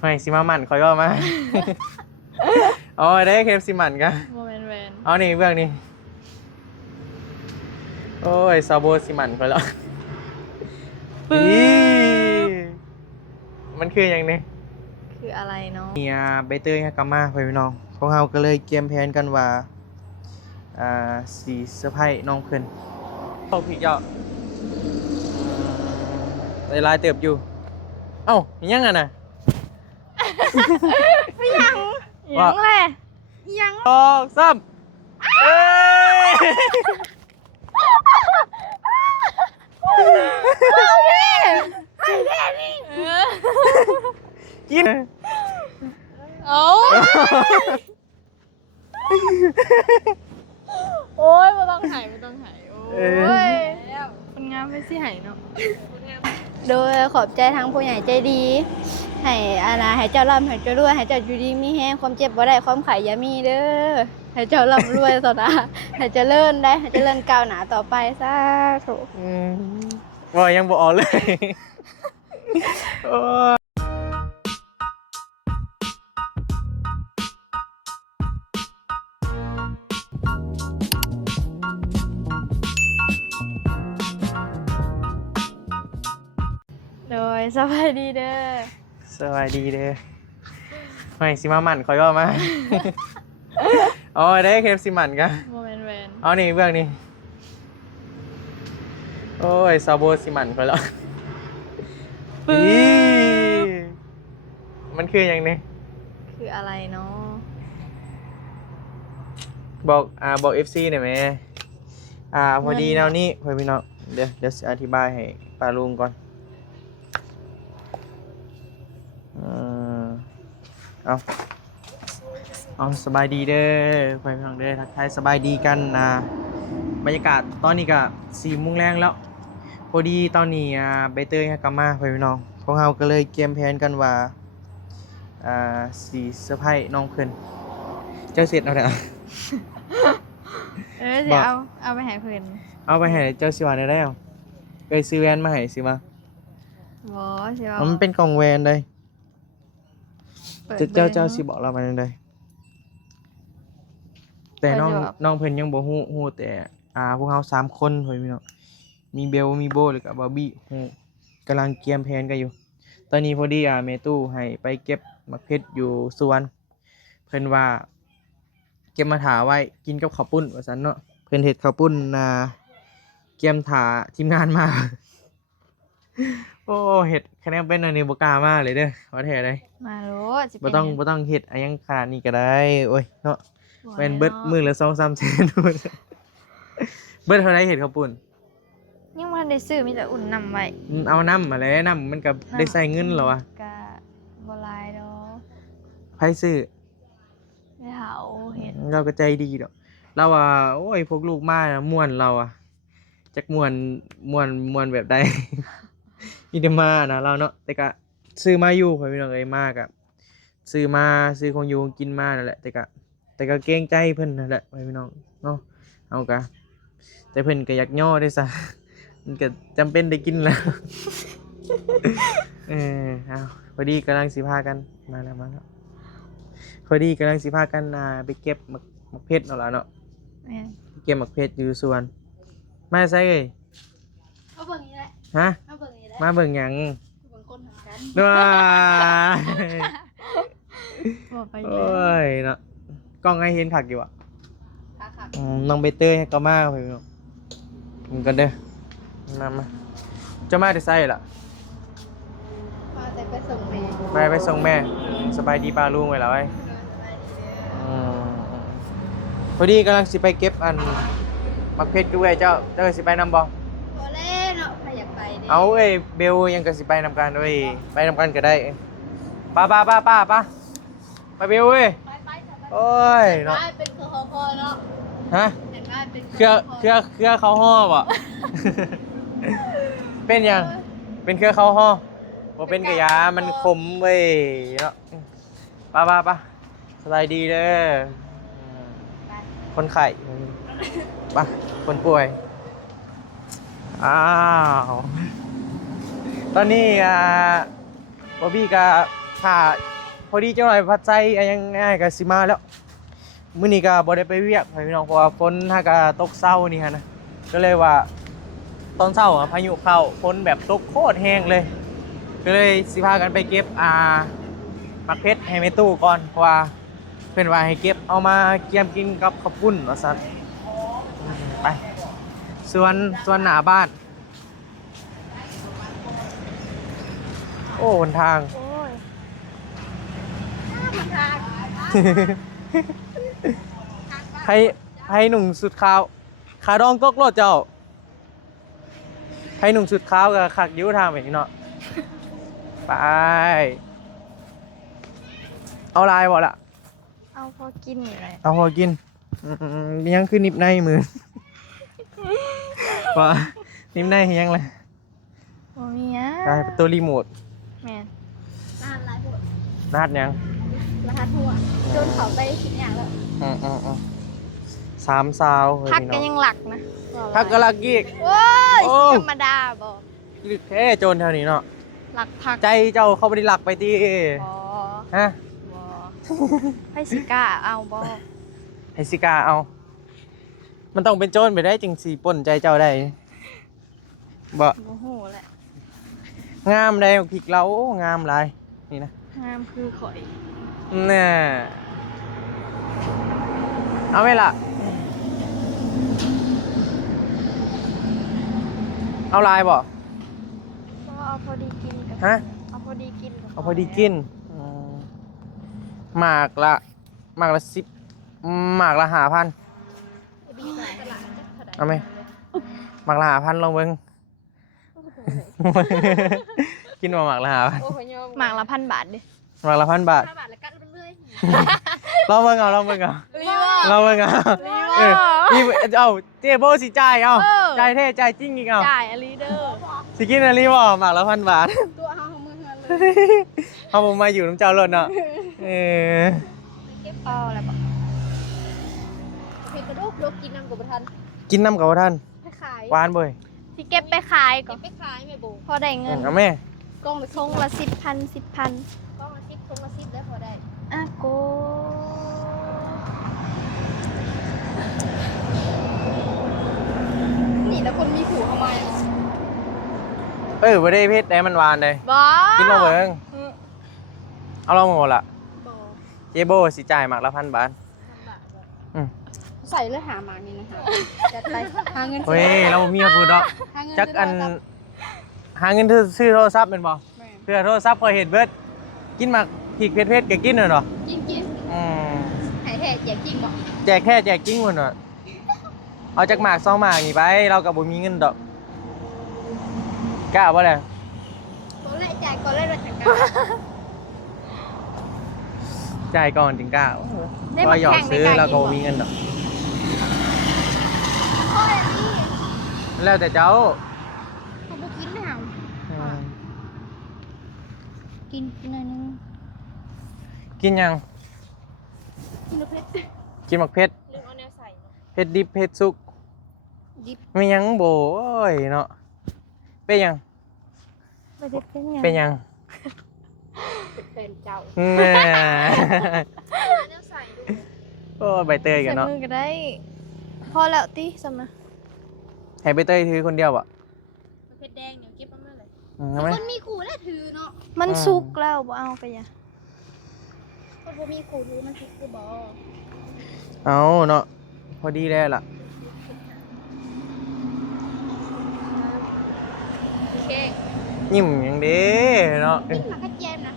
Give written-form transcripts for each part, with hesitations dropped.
ไม่สิมาหมันคอยว่ามาอ๋อได้เคฟซีหมันกันโมเมนต์แวน เอานี่เบื้องนี้โอ้ยซาโบซีหมันคอยแล้วมันคืออย่างนี้คืออะไรเนาะเนี่ยใบเตยฮากามาพี่น้องพวกเราก็เลยเตรียมแผนกันว่าสีเซอร์ไพรส์น้องเพื่อนโอ้พี่เจ้าลายเติบอยู่เอ้ายังไงน่ะยังแหละยังสองสามเอ้ยกินโอ้โอ้ยไม่ต้องหายไม่ต้องหายโอ้ยคนงามไม่สิหายเนาะโดยขอบใจทางผู้ใหญ่ใจดีให้ให้เจ้าร่ำให้เจ้ารวยให้เจ้าอยู่ดีมีแฮงความเจ็บบ่ได้ความไข่อย่ามีเด้อให้เจ้าร่ำรวยสนะให้เจริญได้ให้เจริญก้าวหน้าต่อไปสาธุว่ายังบอกเลยโดยสบายดีเด้อสวัสดีเด้อไม่สิมาหมันคอยว่ามาอ๋อได้เคฟซีหมันกันโมเมนต์แวน เอานี่เบื้องนี้โอ้ยซาโบซีหมันคอยแล้วมันคืออย่างนี้คืออะไรเนาะบอก FC หน่อยไหมพอดีแนวนี้พี่น้องเดี๋ยวอธิบายให้ป้าลุงก่อนเอาสบายดีเด้อพี่น้องเด้อทักทายสบายดีกันบรรยากาศตอนนี้ก็4 โมงแรงแล้วพอดีตอนนี้ใบเตยกลับมาพี่น้องพวกเราก็เลยเตรียมแผนกันว่าสีเซอร์ไพรส์น้องเพิ่นเจ้าเสร็จเอาเด้อจะเอาไปหาเพื่อน เอาไปให้เจ้าสิว่าได้แล้วเคยซื้อแวนมาให้สิมาบ่ใช่ป่ะมันเป็นกล่องแวนเลยเจ้าสิบอกเรามาได้แต่น้องเพิ่นยังบ่ฮู้แต่พวกเรา3 คนพี่น้องมีเบลมีโบแล้วก็บาร์บี้ฮู้กำลังเตรียมแผนกันอยู่ตอนนี้พอดีเมตู้ให้ไปเก็บมะเขืออยู่สวนเพิ่นว่าเก็บมาถาไว้กินกับข้าวปุ้นว่าซั่นเนาะเพิ่นเฮ็ดข้าวปุ้นเตรียมถาทีมงานมาโอ้เฮ็ดคะแนนเป็นอันนี้บ่กล้ามาเลยเด้อว่าแท้เลยมาโลสิบ่ต้องเฮ็ดอันยังขนาดนี้ก็ได้โอ้ยเนาะแม่นเบิดมื้อละ 2-3 แสนเบิดเท่าไรเฮ็ดข้าวปุ้นยังบ่ได้ซื้อมีแต่อุ่นนำไว้เอาน้ำมาแล้วน้ำมันก็ได้ใส่เงินเหรอวะก็บ่หลายดอกไผซื้อได้เฮาเฮ็ดเราก็ใจดีดอกเราโอ้ยพวกลูกมาม่วนเราจักม่วนแบบใดมีแต่มานะเราเนาะแต่ก็ซื้อมาอยู่พี่น้องเอ้ยมากซื้อของอยู่กินมานั่นแหละแต่ก็เกรงใจเพิ่นนั่นแหละพี่น้องเนาะเอากะแต่เพิ่นก็อยากย่อได้ซะมันก็จำเป็นได้กินแล้วเอาพอดีกำลังสิพากันมาแล้วพอดีกำลังสิพากันไปเก็บมะเพชรเนาะเก็บมะเพชรอยู่สวนมาใส่เอ้ยมาเบิ่งนี่แหละฮะมาเบิ่งนี่แหละมาเบิ่งหยังเบิ่งคนทำกันว้าบ่ไปโอ้ยเนาะกล้องให้เห็นคักอยู่ค่ะน้องใบเตยให้ก็มาพี่น้องมันกันเด้อมาจะมาได้ใส่ล่ะมาแต่ไปส่งแม่ไปส่งแม่สบายดีป้าลุงไว้แล้วไว้พอดีกำลังสิไปเก็บมักเพชรด้วยเจ้าสิไปนำบ่พอแล้วเนาะใครอยากไปเด้เอาเบลยังก็สิไปนำกันด้วยไปนำกันก็ได้ป้าไปเบลเว้ยโอ้ยเนาะเป็นเครือคอเนาะฮะเครือเขาห่อบ่เป็นยังเป็นเครือเขาห่อบ่เป็นกะยามันขมเว้ยเนาะป้าสบายดีเด้อคนไข้ป่ะคนป่วยอ้าวตอนนี้บอบบี้กับ ถ้าพอดีจังหน่อยพัดใจยังง่ายก็สิมาแล้วมื้อนี้ก็บ่ได้ไปเวียกพี่น้องเพราะว่าฝนถ้าก็ตกเช้านี่ฮะนะก็เลยว่าตอนเช้าพายุเข้าฝนแบบตกโคตรแห้งเลยก็เลยสิพากันไปเก็บมักเพชรให้แม่ตู้ก่อนเพราะว่าเพิ่นว่าให้เก็บเอามาเกี่ยมกินกับข้าวปุ้นว่าซั่นไปสวนหน้าบ้านโอ้หนทาง โอ้ย ให้หนุ่มสุดขาวขาดองกกโลดเจ้าให้หนุ่มสุดขาวกับขักยิ้วทางแบบนี้เนาะไปเอาลายบ่ล่ะ เอาพอกินอะไร เอาพอกินยังคือนิบในมือ ว่านิบในยังเลย โอ้มีอ่ะ กลายเป็นตัวรีโมท แม่น รหัสหลายพวก นาดยัง รหัสหัวจนเขาไปคิดอย่างแล้ว 3 ซาวเฮ้ย พัก พี่ กัน น้ ยั อง งหลักนะ พักกะลักกีก โอ้ย โอ้ ธรรมดาบอก ลึกแท้โจรแถวนี้เนาะ หลักพัก ใจเจ้าเข้าไปได้หลักไปตี บอ ฮะ บอให้สิกล้าเอาบอ ไอซิกาเอา มันต้องเป็นโจรไปได้จึงสีป่นใจเจ้าได้บ่ โมโหแหละ งามได้พริกเรางามหลายนี่นะ งามคือข่อย น่ะเอาไหมล่ะ เอาลายบ่ ก็เอาพอดีกินกับ ฮะ เอาพอดีกินกับ เอาพอดีกินหมากละ10หมากละ5,000เอาไหมหมากละ5,000ลองเบิ่ง กินมาหมากละ5,000 หมากละ1,000 บาทดิ หมากละ1,000 บาท 5 บาทแล้วกัดไปเลย ลองเบิ่งเอาลองเบิ่งเอา รีบ ลองเบิ่งเอา รีบ นี่เอาเจโบสิจ่ายเอาจ่ายแท้จ่ายจริงอีกเอา จ่ายอลีเดอร์ สิกินอะไรบ่หมากละ1,000 บาท ตัวเอาของมือเฮือนเลย เอาผมมาอยู่น้ำเจ้ารถเนาะเออ เก็บเอาอะไรบ่เห็ดกระดูกลกกินน้ำกับบ่ทัน กินน้ำกับท่าน ไปขาย หวานเบ่ย สิเก็บไปขายก่ เก็ อบ น ไปขายแม่โบ พอได้เงิน เอาแม่ กล้องละ ทงละ10,000 กล้องละ10ทงละ10ได้พอได้ อ่ะโก นี่แล้วคนมีขู่เข้ามา บ่ได้เพชรได้มันหวานเลย บอ กินลองเบิ่งเอาลองหมดละ บ่ เจโบสิจ่ายหมากละ1,000 บาทอืม ใส่เลยหามานี่นะคะจัดไปหาเงิน เฮ้ยเราบ่มีพูดดอก หาเงิน จักอันหาเงินซื้อโทรศัพท์เป็นบ่เพื่อโทรศัพท์พอเห็นเบิดกินหมากพริกเพชรก็กินน่ะเนาะ กินกิน อืม หายแท้อยากกินบ่ แจกแค่แจกจริงพุ่นน่ะเอาจากหมาก2หมากนี่ไปเราก็บ่มีเงินดอกกล้าบ่ล่ะ ตัวแรกจ่ายก่อนเลยเราจัดการ จ่ายก่อนถึงกล้า ได้ ก็ มา หยอก แข่งใน ซื้อ การ เรา กิน ก็ บ่ บ่มีเงินดอก โอ้ยนี่ แล้วแต่เจ้า เขาบ่กินไม่เอา อืม กินหน่อยนึง กินยัง กินแล้วเผ็ด กินหมักเพชร ลืมเอาแนวใส่ เพชรดิบเพชรสุก ดิบ ไม่ยังโบโอ้ยเนาะเป็นยัง ไม่ได้เป็นหยัง เป็นยัง เป็นแฟนเจ้า แน่ แนวใส่ดู โอ้ยใบเตยกัน ใส่ เนาะ มือก็ได้ พอแล้วติสำนะ ให้ใบเตยถือคนเดียวอ่ะ เผ็ดแดงเนี่ยเก็บมาเมื่อไหร่ ใช่ไหม คนมีขู่แล้วถือเนาะ มันสุกแล้วบ่เอาไปยัง คนบ่มีขู่ถือมันถือคือบ่ เอาเนาะพอดีแล้วล่ะ เค้ก ยิ้มยังเด้เนาะ กินหมากกระเจี๊ยบนะ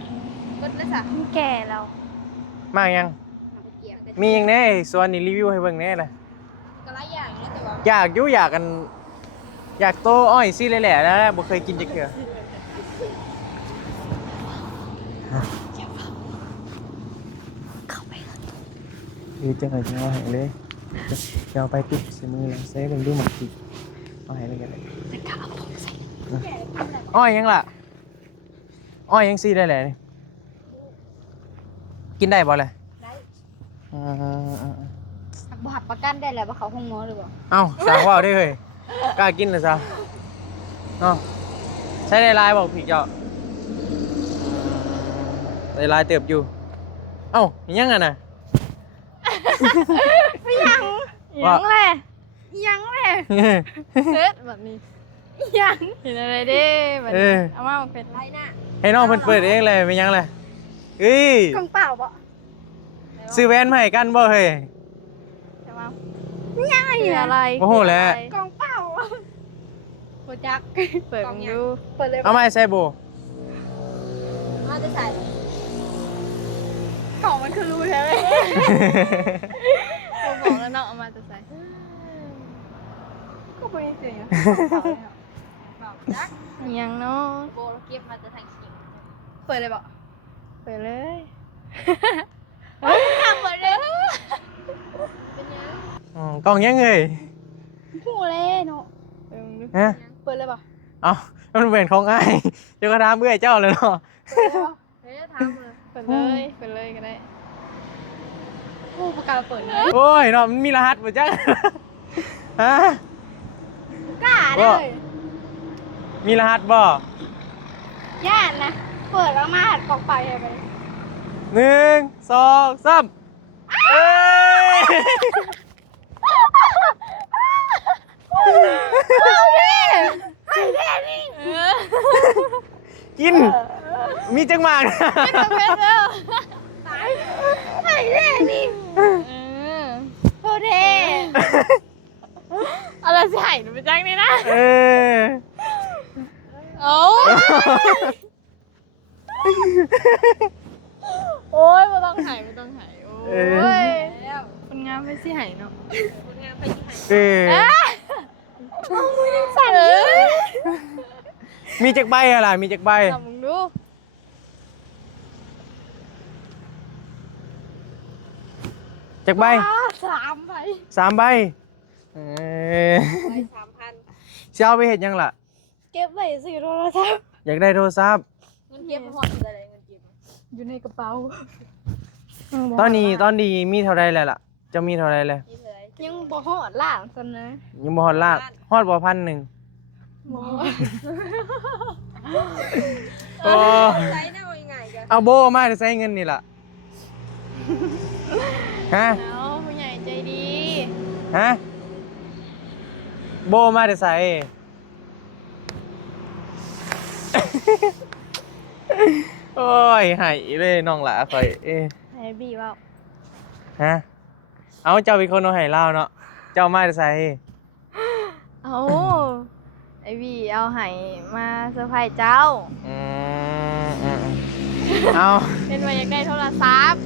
กดเลยสะ มันแก่แล้ว มากยัง หมากกระเจี๊ยบแต่ มียังแน่ส่วนนี้รีวิวให้เบิ่งแน่เลย ก็หลายอย่างอยู่นะแต่ว่า อยากอยู่อยากกันอยากโตอ้อยซี่เลยแหละนะบ่เคยกินจักเทื่อดีจังเลยจังเอาให้เลยจะเอาไปติดใส่มือแล้วเซฟเป็นดูหมักติดเอาให้เลยกันเลยอ้อยยังล่ะอ้อยยังซี่ได้แหละนี่กินได้บ่เลย ได้ อ่า หักบ่หักประกันได้แหละว่าเขาห้องหมอหรือเปล่า เอ้าสั่งว่าวได้เลยกล้ากินเลยซะเนาะใช้ในไลน์บอกผิดเจ้าใน ได้หลายเติบอยู่เอ้าอิหยังอ่ะน่ะ ยังแหละยังแหละ เซ็ตแบบนี้ ยัง เห็นอะไรเด้แบบ เอ นี้ อ เอามาเป็นไรน่ะ ให้น้องเพิ่นเปิดเองเลยไม่ยังเลยเอ้ย กล่องเปล่าบ่ ซื้อแว่นมาให้กันบ่เฮ้ย ใช่ไหม ยังไง คือ อะ อะไร โอ้โหแหละ กล่องเปล่าโคจัก เปิดมึงดู เปิดเลย เอามาให้ใส่โบ เอาจะใส่กล่องมันคือรูใช่ไหม โบบอกแล้วเนาะเอามาจะใส่ ก็เป็นเสียง ยังเนาะ โบเราเก็บมาจะทางคิงเปิดเลยบ่ เปิดเลย ทำเปิดเลย กล่องยังเอ้ย หูเลยเนาะ เปิดมึงดู ฮะ เปิดเลยบ่ เอามันเป็นของอ้ายเจ้ากระทำเบื่อเจ้าเลยเนาะ เฮ้ยทำเลย เปิดเลยเปิดเลยก็ได้ ผู้ประกาศเปิดเลย โอ้ยเนาะมันมีรหัสบ่จัง ฮะ กล้าเลย มีรหัสบ่ ย่านนะเปิดแล้วมาหัดกล่องไปไป 1 2 3เอ้ย ให้แน่นี่ กิน มีจังหวะนะ เพชรเด้อ ให้แน่นี่ โคเท อะไรสิหายหนูไปจ้างนี่นะ เออ โอ้โอ้ยไม่ต้องหายไม่ต้องหายโอ้ยคนงามไปสิหายเนาะ เออ สั่น มีจักใบอะไรมีจักใบ ทำมึงดู จักใบ 3 ใบ 3 ใบเออ 3,000 สิเอาไปเฮ็ดหยังล่ะ เก็บไว้ซื้อโทรศัพท์ อยากได้โทรศัพท์ เงินเก็บหอดอะไรเงินเก็บ อยู่ในกระเป๋า ตอนนี้มีเท่าไรแล้วล่ะ จะมีเท่าไรแล้ว ยังบ่หอดล่างซันนะ ยังบ่ฮอดลากฮอดบ่1,000โอ้ ใช้แน่ว่ายังไงกัน เอาโบมาจะใช้เงินนี่ล่ะฮะ เอาผู้ใหญ่ใจดี ฮะโบมาจะใส่โอ้ยหายเลยน้องหล่ะข่อยเอ้ ให้บีว่า ฮะเอาเจ้าเป็นคนเอาให้เล่าเนาะเจ้ามาจะใส่ เอาไอบีเอาให้มาเซอร์ไพรส์เจ้า อืมเอา เป็นว่าอยากได้โทรศัพท์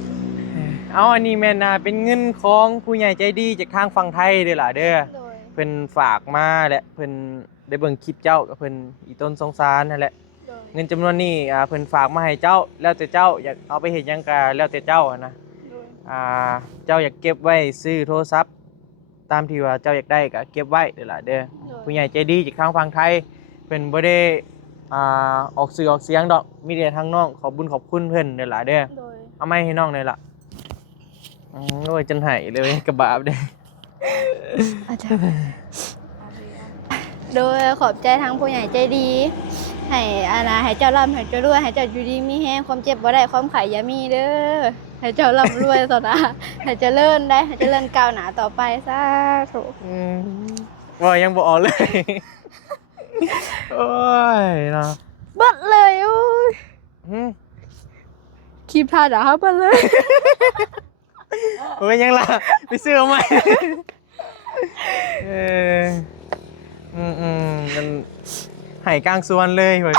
เอาอันนี้แม่นนะเป็นเงินของผู้ใหญ่ใจดีจากทางฝั่งไทยเด้อล่ะเด้อ โดย เพิ่นฝากมาแหละเพิ่นได้เบิ่งคลิปเจ้ากับเพิ่นอีต้นสงสารนั่นแหละ โดย เงินจำนวนนี้เพิ่นฝากมาให้เจ้าแล้วแต่เจ้าอยากเอาไปเฮ็ดหยังก็แล้วแต่เจ้าอะนะ โดย เจ้าอยากเก็บไว้ซื้อโทรศัพท์ตามที่ว่าเจ้าอยากได้ก็เก็บไว้เด้อล่ะเด้อผู้ใหญ่ใจดีจากทางฝั่งไทยเพิ่นบ่ได้ออกสื่อออกเสียงดอกมีแต่ทางน้องขอบคุญขอบคุณเพิ่นเด้อล่ะเด้อ โดย เอาไม้ให้น้องหน่อยล่ะโอ้ยจนหายเลยกระบาบเด้อ อาจารย์ โดยขอบใจทางผู้ใหญ่ใจดี ให้ให้เจ้าร่ำให้เจ้ารวยให้เจ้าอยู่ดีมีแฮงความเจ็บบ่ได้ความไข่อย่ามีเด้อให้เจ้าร่ำรวยสนะให้เจริญได้ให้เจริญก้าวหน้าต่อไปสาธุ ว่ายังบอกออกเลย โอ้ยเนาะ เบิดเลยโอ้ย หืม คลิปท่าด่าเบิดเลย โอ้ยยังล่ะไปซื้อเอาใหม่เออมันใหายกลางสวนเลยเว้ย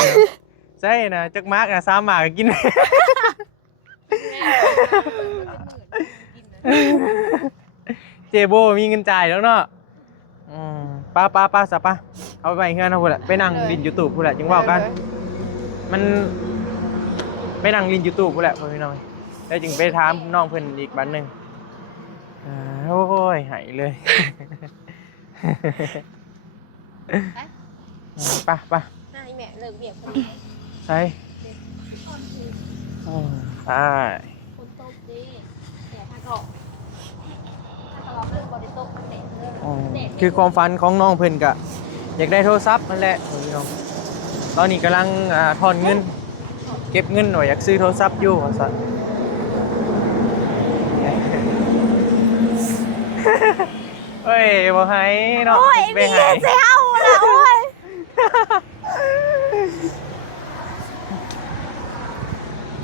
ใช่นะจักมากนะซ้ำหมากก็กิน เจโบมีเงินจ่ายแล้วเนาะป้าสับป้าเอาไปเฮือนเอาพูดแหละไปนั่งลินยูทูบพูดแหละจังว่ากัน มันไปนั่งลินยูทูบพูดแหละพี่น้องแล้วจึงไปถามน้องเพิ่นอีกบันหนึ่งโอ้ยหายเลย ป้า ให้แม่เลิกเบียดคน ใช่ใช่ คนโตดีแต่ถ้าเขาเลิกบริโภคคนเด็กเลิก คือความฝันของน้องเพิ่นกะอยากได้โทรศัพท์นั่นแหละพี่น้องตอนนี้กำลังทอนเงิน เก็บ ก็บเงินหน่อยอยากซื้อโทรศัพท์อยู่ว่าซั่นเฮ้ยบ่ให้เนาะ โอ้ย ไม่ มี ให้ เสียเอาละโอ้ย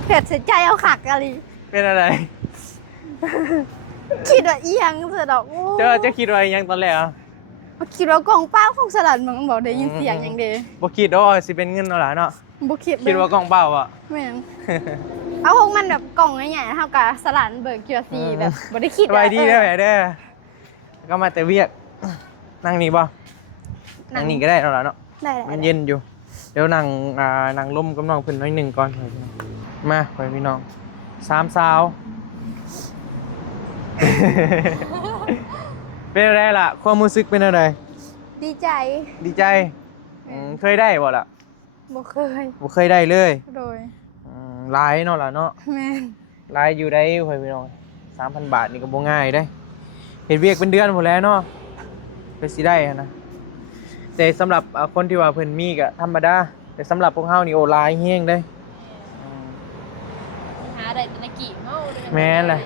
เผ็ดเสียใจเอาขักอะไร เป็นอะไร คิดว่าอีหยังเสือดอกโอ้ จะคิดว่ายังตอนแรกอ่ะ คิดว่ากล่องเป้าของสลัดมันบอกได้ยินเสียงอย่างเดียว บ่คิดว่าสิเป็นเงินเอาล่ะเนาะ บุคิด คิดว่ากล่องเปล่าอ่ะ แม่นเอาพวกมันแบบกล่องใหญ่ๆเท่ากับสลัดเบิร์กเกียร์ซีแบบบ่ได้คิด สบายดีเด้อแหม่เด้อก็มาแต่เวียกนั่งนี่บ่นั่งนี่ก็ได้เอาล่ะเนาะ ได้ มันเย็นอยู่เดี๋ยวนั่งลมกับน้องเพิ่นน้อยหนึ่งก่อนมาไปพี่น้องสามสาว เป็นอะไรล่ะความรู้สึกเป็นอะไร ดีใจ ดีใจเคยได้บ่ล่ะ บ่เคย บ่เคยได้เลย โดย หลายเนาะล่ะเนาะ แม่น หลายอยู่ได้เพิ่นพี่น้อง 3,000 บาทนี่ก็บ่ง่ายได้เฮ็ดเวียกเป็นเดือนพุ่นแหล้วเนาะเพิ่นสิได้หันนะแต่สำหรับคนที่ว่าเพิ่นมีก็ธรรมดาแต่สำหรับพวกเฮานี่โอ้หลายแฮงได้ หาได้แตะกี้เมาเลย แม่นล่ะ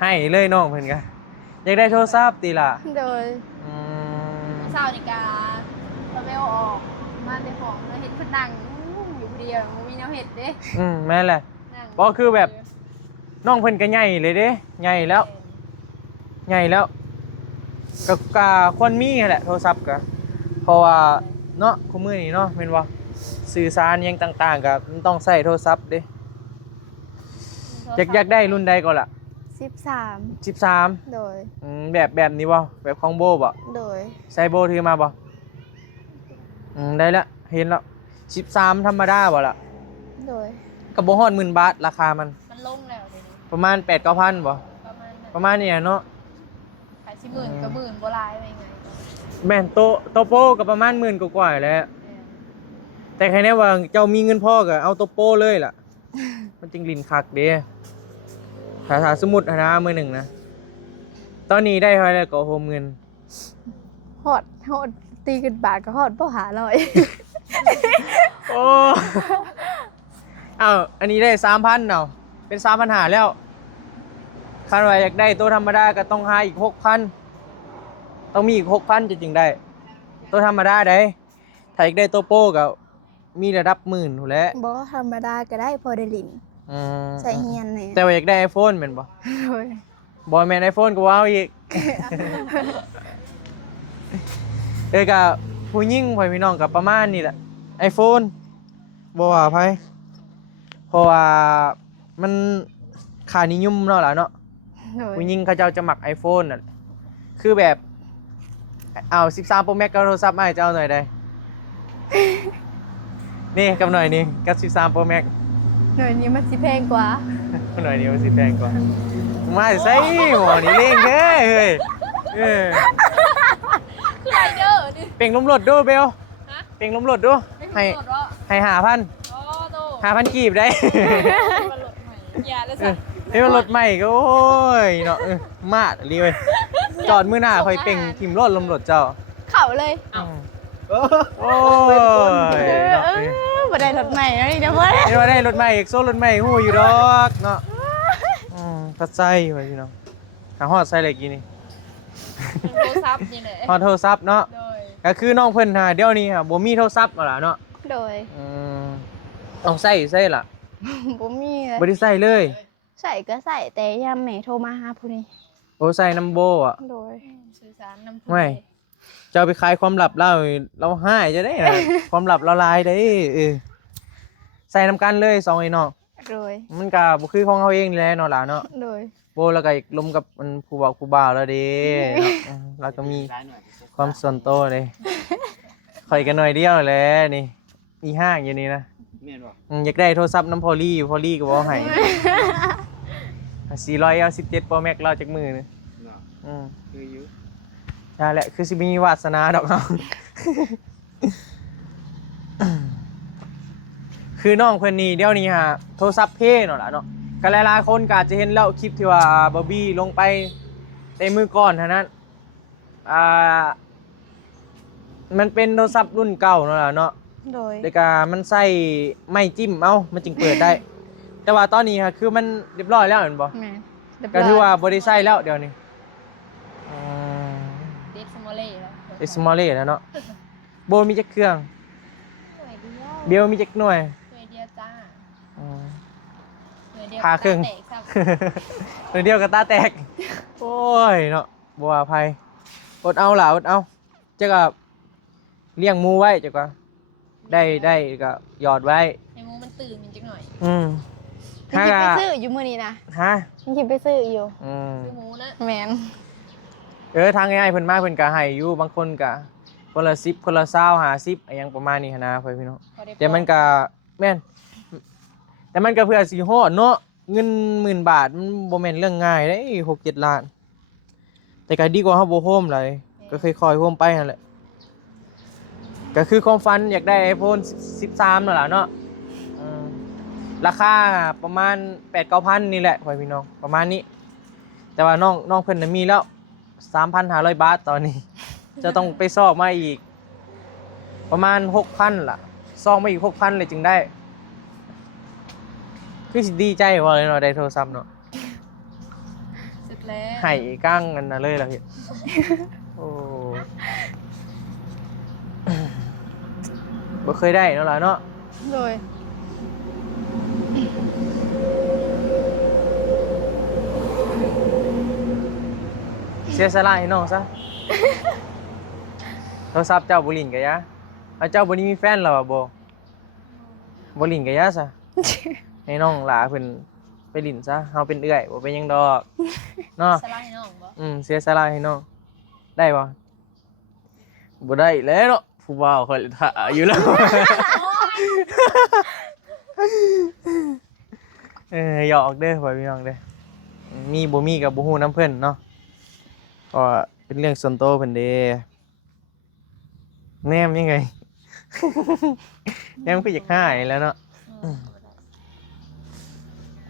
ให้เลยน้องเพิ่นก็อยากได้โทรศัพท์ติล่ะ โดย เช้านี่กาตะเวลออกมาในห้องแล้วเห็นเพิ่นนั่งอยู่ผู้เดียวบ่มีแนวเฮ็ดเด้ แม่นแหละ นั่ง บ่คือแบบน้องเพิ่นก็ใหญ่เลยเด้ใหญ่แล้วใหญ่แล้วก็ควรมีแหละโทรศัพท์ก็เพราะว่าเนาะคุมื้อนี้เนาะแม่นบ่สื่อสารหยังต่างๆก็มันต้องใช้โทรศัพท์เด้อยากได้รุ่นใดก่อนล่ะ 13 13 โดย แบบนี้บ่แบบของโบบ่ โดย ใส่โบถือมาบ่ได้ละเห็นแล้ว13ธรรมดาบ่ล่ะ โดย ก็บ่ฮอด10,000 บาทราคามัน มันลงแล้วเดี๋ยวนี้ ประมาณ 8-9,000 บ่ ประมาณนั้น ประมาณนี้เนาะ ขายสิหมื่นก็หมื่นบ่หลายไปไง แม่นโตโปก็ประมาณ10,000กว่าๆแหล้วแต่ใครแน่ว่าเจ้ามีเงินพอก็เอาโตโปเลยล่ะ มันจึงลิ้นคักเด้ถ้าสมมุติหามื้อหนึงนะตอนนี้ได้เท่าไหร่แล้วก็โฮมเงิน ฮอดตีกันบาทก็ฮอดบ่หาร้อย โอ้อ้าวอันนี้ได้ 3,000เนาะเป็น 3,500 แล้วคันว่าอยากได้ตัวธรรมดาก็ต้องหาอีก 6,000 ต้องมีอีก 6,000จึงได้ ตัวธรรมดาได้ถ้าอยากได้ตัวโปรก็มีระดับหมื่นพู้นแหละ บ่ธรรมดาก็ได้พอได้ลิ้นใส่เฮียนนี่ แต่ว่าอยากได้ iPhone แม่นบ่ โดย บ่แม่น iPhone ก็ว้าวอีก ก็ผู้หญิงพ่อพี่น้องก็ประมาณนี้แหละ iPhone บ่ว่าไผเพราะว่ามันค่านิยมเนาะล่ะเนาะ โดย ผู้หญิงเขาเจ้าจะมัก iPhone น่ะคือแบบเอา13 Pro Max กับโทรศัพท์มาให้เจ้าหน่อยได้ นี่กับหน่อยนี่กับ13 Pro Max หน่วยนี้มันสิแพงกว่า หน่อยนี้มันสิแพงกว่ามาใส่หมอนี่เล่งเด้อเฮ้ยคือไรเดอร์ดิ เป่งลมรถดูเบล ฮะ เป่งลมรถดู ไม่ ให้ ถูกหรอ ให้5,000 อ๋อโต 5,000กีบได้ มันหลดใหม่อย่าเลยสิ นี่มันรถใหม่ก็โอ้ยเนาะมาดลีเว้ยจอดมื้อหน้าค่อยเป่งทิ่มรถลมรถเจ้า เข้าเลย โอ้ย บ่ได้รถใหม่แล้วนี่เด้อเพิ่น เห็นว่าได้รถใหม่อีกโซ่รถใหม่ฮู้อยู่ดอกเนาะตัดไส้ไว้พี่น้องหาฮอดไส้อะไรกี่นี่ โทรศัพท์นี่แหละ ฮอดโทรศัพท์เนาะ โดย ก็คือน้องเพิ่นหาเดี๋ยวนี้บ่มีโทรศัพท์แล้วล่ะเนาะ โดย ต้องใส่ล่ะ บ่มีเลย บ่ได้ใส่เลย ใส่ก็ใส่แต่ยามแม่โทรมาหาผู้นี้ โอ้ใส่น้ำโบอ่ะ โดย สื่อสารนำ ไม่ เจ้าไปขายความลับเราหายจะได้นะ ความลับเราลายได้ใส่น้ำกันเลย2ไอ้น้อง โดย มันก็บ่คือของเฮาเองนี่แหละเนาะล่ะเนาะ โดย โบแล้วก็ลมกับมันผู้บอกผู้บ่าวแล้วเด้แล้วก็มีความส่วนตัวเลยข่อยกันหน่อยเดียวแหละนี่มีห้างอยู่นี่นะ แม่นบ่ อยากได้โทรศัพท์น้ำพอลี่ก็บ่ให้417 Pro Max เราจากมือนึ เนาะคืออยู่ ใช่แหละคือสิมีวาสนาดอกเนาะ คือน้องเพิ่นนี่เดี๋ยวนี้ฮะโทรศัพท์เพ่เนาะล่ะเนาะก็หลายๆคนก็อาจจะเห็นแล้วคลิปที่ว่าบอบบี้ลงไปในมือก่อนเท่านั้นมันเป็นโทรศัพท์รุ่นเก่าเนาะล่ะเนาะ โดย แล้วก็มันใส่ไม้จิ้มเอ้ามันจึงเปิดได้ แต่ว่าตอนนี้ค่ะคือมันเรียบร้อยแล้วเห็นบ่ แม่นเรียบร้ ก็ อย ถือว่าบ่ได้ใส่แล้วเดี๋ยวนี้ เด็กสมอลเล่แล้ว เอสมอลเล่แล้วเนาะโบมีจักเครื่อง หน่วยเดียว เบลมีจักหน่วย หน่วยเดียวจ้า อืม หน่วยเดียว พาครึ่ง แตกซ้ำ หน่วยเดียวกับตาแตก โอ้ยเนาะบ่ว่าภัยอดเอาล่ะอดเอาจักก็เลี้ยงหมูไว้จักก็ได้ก็หยอดไว้ ให้หมูมันตื่นมันจังหน่อย อืม ยังคิดไปซื้ออยู่มื้อนี้นะ ฮะ ยังคิดไปซื้ออยู่ อืม คือหมูนะ แม่น ทางง่ายๆเพิ่นมาเพิ่นก็ให้อยู่บางคนก็คนละ10คนละ20 50อะไรหยังประมาณนี้หั้นนะเพิ่นพี่น้อง พอได้ แต่มันก็แม่นแต่มันก็เพื่อสิฮอดเนาะเงิน10,000 บาทมันบ่แม่นเรื่องง่ายเด้6-7 ล้าน แต่ก็ดีกว่าเฮาบ่โฮมเลยก็ค่อยๆโฮมไปนั่นแหละก็คือความฝันอยากได้ iPhone 13นั่นล่ะเนาะอืมราคาประมาณ 8-9,000 นี่แหละพ่อพี่น้องประมาณนี้ แต่ว่าน้องเพิ่นน่ะมีแล้ว 3,500 บาทตอนนี้ จะต้องไปซอกมาอีก ประมาณ 6,000 ล่ะซอกมาอีก 6,000 เลยจึงได้คือสิดีใจว่าเลยเนาะได้โทรศัพท์เนาะ สุดแล้ว ให้ก้างกันน่ะเลยล่ะพี่โอ้บ่เคยได้เนาะล่ะเนาะ โดย เสียสละให้น้องซะ โทรศัพท์เจ้าบ่ลิ้นกะยะเอาเจ้าบ่ได้มีแฟนแล้วบ่ลิ้นกะยะซะ ให้น้องหลาเพิ่นไปลิ้นซะเฮาเป็นเอื้อยบ่เป็นหยังดอกเนาะ สไลด์น้องบ่ เสียสละให้น้องได้บ่บ่ได้แล้วเนาะผู้บ่าวเขาท่าอยู่แล้ว หยอกเด้อพ่อพี่น้องเด้อมีบ่มีก็บ่ฮู้นำเพิ่นเนาะก็เป็นเรื่องส่วนตัวเพิ่นเด้แนมยังไง แนมคืออยากหายแล้วเนาะ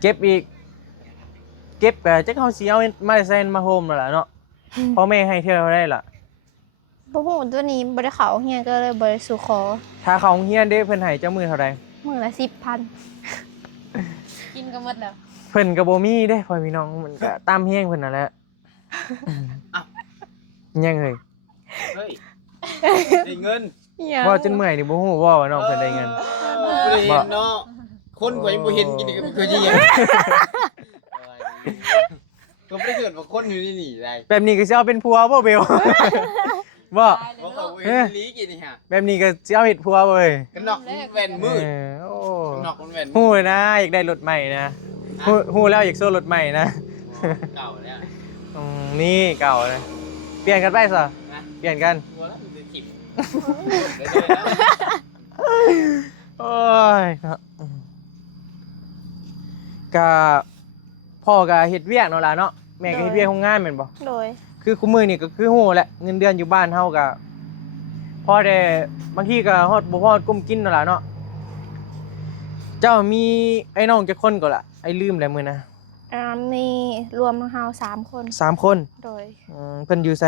เก็บอีก เก็บก็จักเฮาสิเอามาใส่มาโฮมนั่นล่ะเนาะพ่อแม่ให้เท่าได้ล่ะ บ่ฮู้ตัวนี้บ่ได้เข้าโรงเรียนก็เลยบ่ได้สู่ขอ ถ้าเขาโรงเรียนเด้เพิ่นให้เจ้ามือเท่าใด มื้อละ10,000 กินก็หมดแล้ว เพิ่นก็บ่มีเด้พ่อพี่น้องมันก็ตามเฮียงเพิ่นนั่นแหละยังเอ้ย เฮ้ยได้เงิน ว่าจนเมื่อยนี่บ่ฮู้ว่าน้องเพิ่นได้เงิน บ่ได้เห็นเนาะคนก็ยังบ่เห็นกินก็คือสิหยังก็บ่ได้เกิดว่าคนอยู่นี่นี่ได้ แบบนี้ก็สิเอาเป็นผัวบ่เบล บ่ ตายเลย บ่ เนาะ เขาเห็นลีกินนี่ฮะ แบบนี้ก็สิเอาเฮ็ดผัวบ่เว้ย กันนอกแว่นมืด โอ้ กันนอกมันแว่น ฮู้นะอยากได้รถใหม่นะฮู้แล้วอยากซื้อรถใหม่นะ เก่าแล้ว นี่เก่าเลยเปลี่ยนกันไปซะ นะ เปลี่ยนกัน หัวแล้วมันจะจิบได้แล้ว โอ้ยเนาะก็พ่อก็เฮ็ดเวียกเนาะล่ะเนาะแม่ก็เฮ็ดเวียกโรงงานแม่นบ่ โดย คือคุมื้อนี่ก็คือฮู้แหละเงินเดือนอยู่บ้านเฮาก็พอได้บางทีก็ฮอดบ่ฮอดกุ้มกินเนาะล่ะเนาะเจ้ามีไอ้น้องจักคนก็ล่ะไอ้ลืมแล้วมื้อนะ มีรวมเฮา3 คน 3 คน โดย เพิ่นอยู่ไส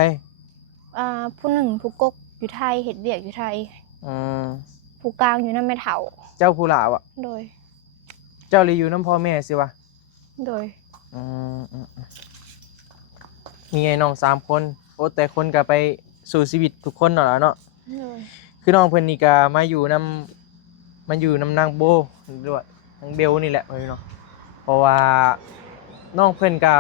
ผู้หนึ่งผู้กกอยู่ไทยเฮ็ดเวียกอยู่ไทย อืม ผู้กลางอยู่นำแม่เฒ่า เจ้าผู้หลาวอ่ะ โดย เจ้าเลยอยู่นำพ่อแม่สิวะ โดย มีไอ้น้อง3 คนโอ้แต่คนก็ไปสู่ชีวิตทุกคนเนาะล่ะเนาะ โดย คือน้องเพิ่นนี่ก็มาอยู่นำนางโบด้วยนางเบลนี่แหละพี่น้องเพราะว่าน้องเพิ่นก็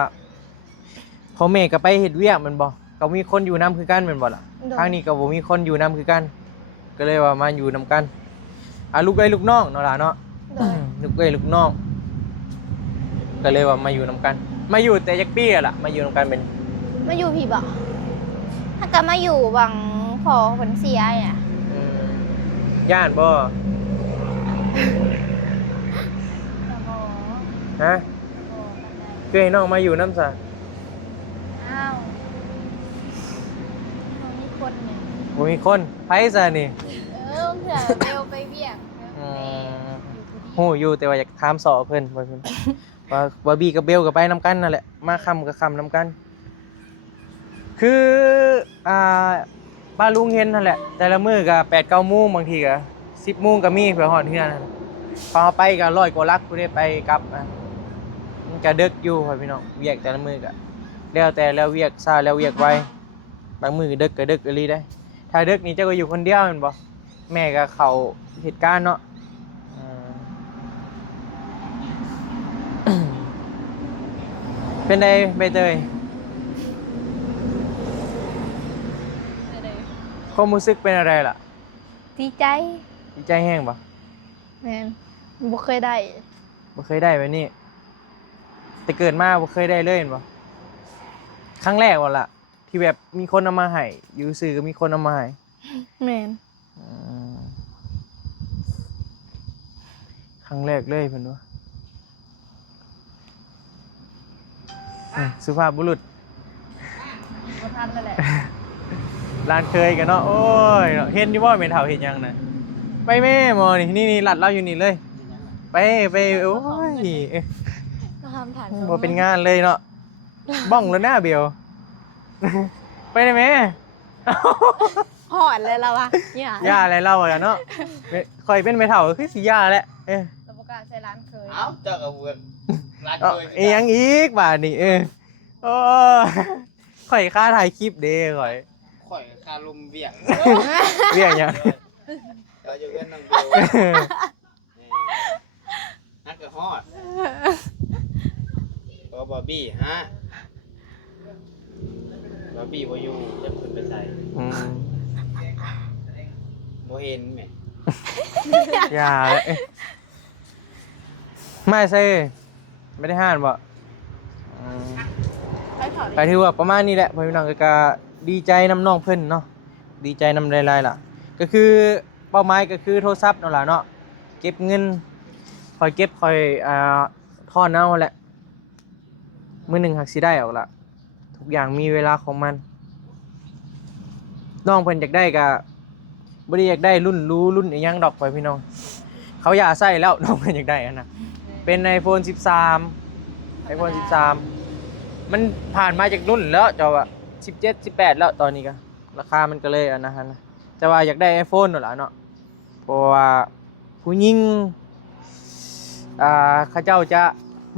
พ่อแม่ก็ไปเฮ็ดเวียกแมันบ่ก็มีคนอยู่นํคือกันแม่นบ่ล่ะ โดย ทางนี้ก็บ่มีคนอยู่นํคือกัน ก็เลยว่ามาอยู่นํกันลูกเอ้ยลูกน้องเนาะล่ะเนาะ โดย ลูกเอ้ยลูกน้องก็เลยว่ามาอยู่นํกัน มาอยู่แต่จักปีอะล่ะมาอยู่นํกันเป็น มาอยู่พี่บ่ถ้าก็มาอยู่วังพอเพิ่นเสียอ่ะ ย่านบ่ แต่บ่ ฮะ บ่ปานใด คือให้น้องมาอยู่นำซะ อ้าวมันมีคนเนี่ย บ่มีคนไผซะนี่ เผื่อเบลไปเวียกแม่อยู่ผู้เดียว ฮู้อยู่แต่ว่าอยากถามสอเพิ่นว่าเพิ่น ว่าบี้กับเบลก็ไปนํกันนั่นแหละมาค่ำก็ค่ำนํกัน คือป้าลุงเห็นนั่นแหละแต่ละมื้อก็8-9 โมงบางทีก็ 10 โมงก็มีเพื่อฮอดเฮือนนั่นพอเฮาไปก็100 กว่าลักผู้ได้ไปกลับอะมันก็ดึกอยู่พ่อพี่น้องเวียกแต่ละมื้อก็แล้วแต่แล้วเวียกช้าแล้วเวียกไวบางมื้อดึกก็ดึกอีหลีได้ถ้าดึกนี่เจ้าก็อยู่คนเดียวแม่นบ่แม่ก็เข้าเหตุการณ์เนาะเป็นไดใบเตยความรู้สึกเป็นอะไรล่ะ ดีใจ ดีใจแห้งปะ แม่นบ่เคยได้ บ่เคยได้แบบนี้แต่เกิดมาบ่เคยได้เลยเห็นปะครั้งแรกว่ะล่ะที่แบบมีคนเอามาให้อยู่ซื่อก็มีคนเอามาให้ แม่น อืมครั้งแรกเลยเพิ่นว่าสุภาพบุรุษ บ่ทันแล้วแหละ ร้านเคยกันเนาะโอ้ยเนาะเห็นอยู่บ่แม่นเฒ่าเห็นหยังน่ะไปแม่หมอนี่ลัดเราอยู่นี่เลย ไปโอ้ย ก็ทำฐาน บ่เป็นงานเลยเนาะบ้องแล้วหน้าเบียว ไปได้ไหม หอดเลยเราอะเนี่ย ย่าอะไรเล่าอะเนาะคอยเป็นไม่เท่าคือสิย่าแหละเราบ่กล้าใส่ร้านเคย เอ้าเจ้าก็เวือนร้าน เอา เคย อีหยังอีกบาดนี้โอ้ข่อยค่าถ่ายคลิปเด้ข่อย ข่อยคาลมเบี่ยง เรียกหยัง เราจะเวียนน้องโบนักก็ฮอดก็บอบบี้ฮะบอบบี้บ่อยู่จะเพิ่นไปใส่ อืม บ่เห็นแหม อย่าเลยไม่ใช่ไม่ได้ห้านบ่อืม ไปถอด ก็ถือว่าประมาณนี้แหละพ่อพี่น้องก็ดีใจนำน้องเพิ่นเนาะดีใจนำหลายๆล่ะก็คือเป้าหมายก็คือโทรศัพท์นั่นล่ะเนาะเก็บเงินคอยเก็บคอยทอนเอาแหละมื้อหนึงหักสิได้ออกล่ะทุกอย่างมีเวลาของมันน้องเพิ่นอยากได้ก็บ่ได้อยากได้รุ่นอีหยังดอกพ่อพี่น้องเขาอยากใช้แล้ว น้องเพิ่นอยากได้อันน่ะเป็น iPhone 13 มันผ่านมาจากรุ่นแล้วเจ้าอะ17 18แล้วตอนนี้ก็ราคามันก็เลยอันนะฮะนะแต่ว่าอยากได้ iPhone นั่นแหละเนาะเพราะว่าผู้หญิงเขาเจ้าจะ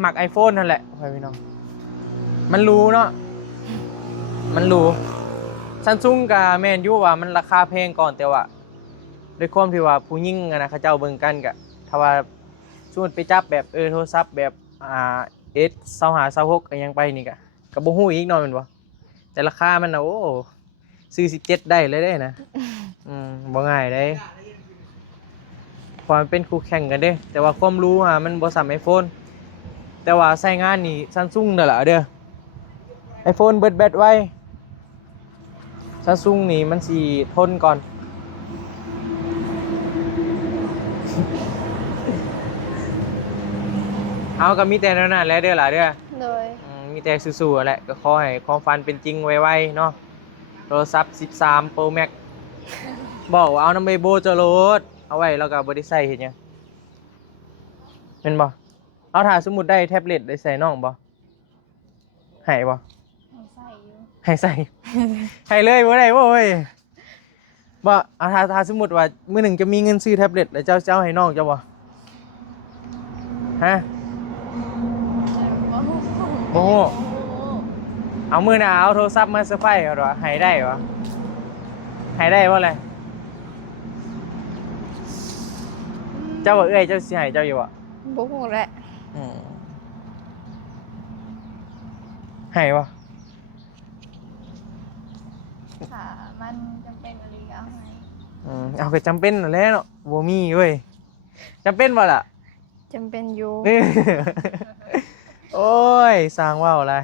มัก iPhone นั่นแหละพี่น้องมันรู้เนาะมันรู้ Samsung กับแม่นอยู่ว่ามันราคาแพงก่อนแต่ว่าด้วยความที่ว่าผู้หญิงอะนะเขาเจ้าเบิ่งกันก็ถ้าว่าสมมุติไปจับแบบโทรศัพท์แบบS25 26ก็ยังไปนี่ก็บ่ฮู้อีกเนาะแม่นบ่แต่ราคามันน่ะโอ้ซื้อ17ได้เลยเด้นะบ่ง่ายเด้ความนเป็นคู่แข่งกันเด้แต่ว่าความรู้มันบ่ซ้ำ iPhone แต่ว่าใช้งานนี่ Samsung นั่นล่ะเด้อ iPhone เบิดแบตไว Samsung นี่มันสิทนก่อน เอาก็มีแต่แนวนั้นแหละเด้อล่ะเด้อ โดย มีแต่สู้ๆแหละก็ขอให้ความฝันเป็นจริงไวๆเนาะโทรศัพท์13 Pro Max บอกว่าเอานำไปโบจะโหลดเอาไว้แล้วก็บ่ได้ใช้เฮ็ดหยังแม่นบ่เอาถ้าสมมุติได้แท็บเล็ตได้ใส่น้องบ่ให้บ่ ใส่อยู่ ให้ใส่ ให้เลยบ่ได้บ่เว้ยบ่เอาถ้าสมมุติว่ามื้อหนึงจะมีเงินซื้อแท็บเล็ตแล้วเจ้าให้น้องเจ้าบ่ฮะ โอ้ เอามือหนาเอาโทรศัพท์มาเซอร์ไพรส์เหรอให้ได้เหรอให้ได้ว่าอะไรเจ้าบอกเจ้าสิให้เจ้าอยู่อ่ะ บ่ฮู้แหละ ให้วะ ค่ะมันจำเป็นอะไรเอาให้ เอาก็จำเป็นนั่นแหละเนาะบ่มีเว้ยจำเป็นบ่ล่ะ จำเป็นอยู่ นี่ โอ้ยสร้างว่าวอะไร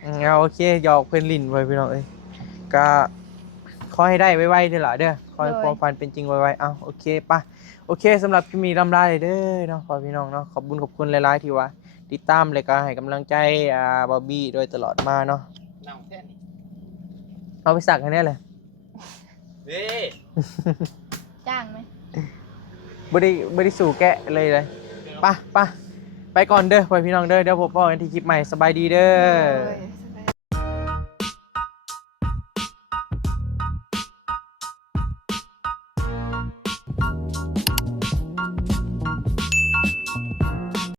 เอาโอเคหยอกเพื่อนลิ้นไว้พี่น้องเอ้ยก็ขอให้ได้ไวๆเด้อล่ะเด้อขอให้ความฝันเป็นจริงไวๆโอเคป่ะโอเคสำหรับคลิปนี้ลำลาเลยเด้อเนาะขอพี่น้องเนาะขอบคุณหลายๆที่ว่าติดตามเลยก็ให้กำลังใจบอบบี้โดยตลอดมาเนาะ น้องแท้นี่ เอาไปสักให้แน่เลย เด้ จ้างไหม บ่ได้สู่แกะเลยป่ะไปก่อนเด้อไปพี่น้องเด้อเดี๋ยวพบกันที่คลิปใหม่สบายดีเด้อ โดยส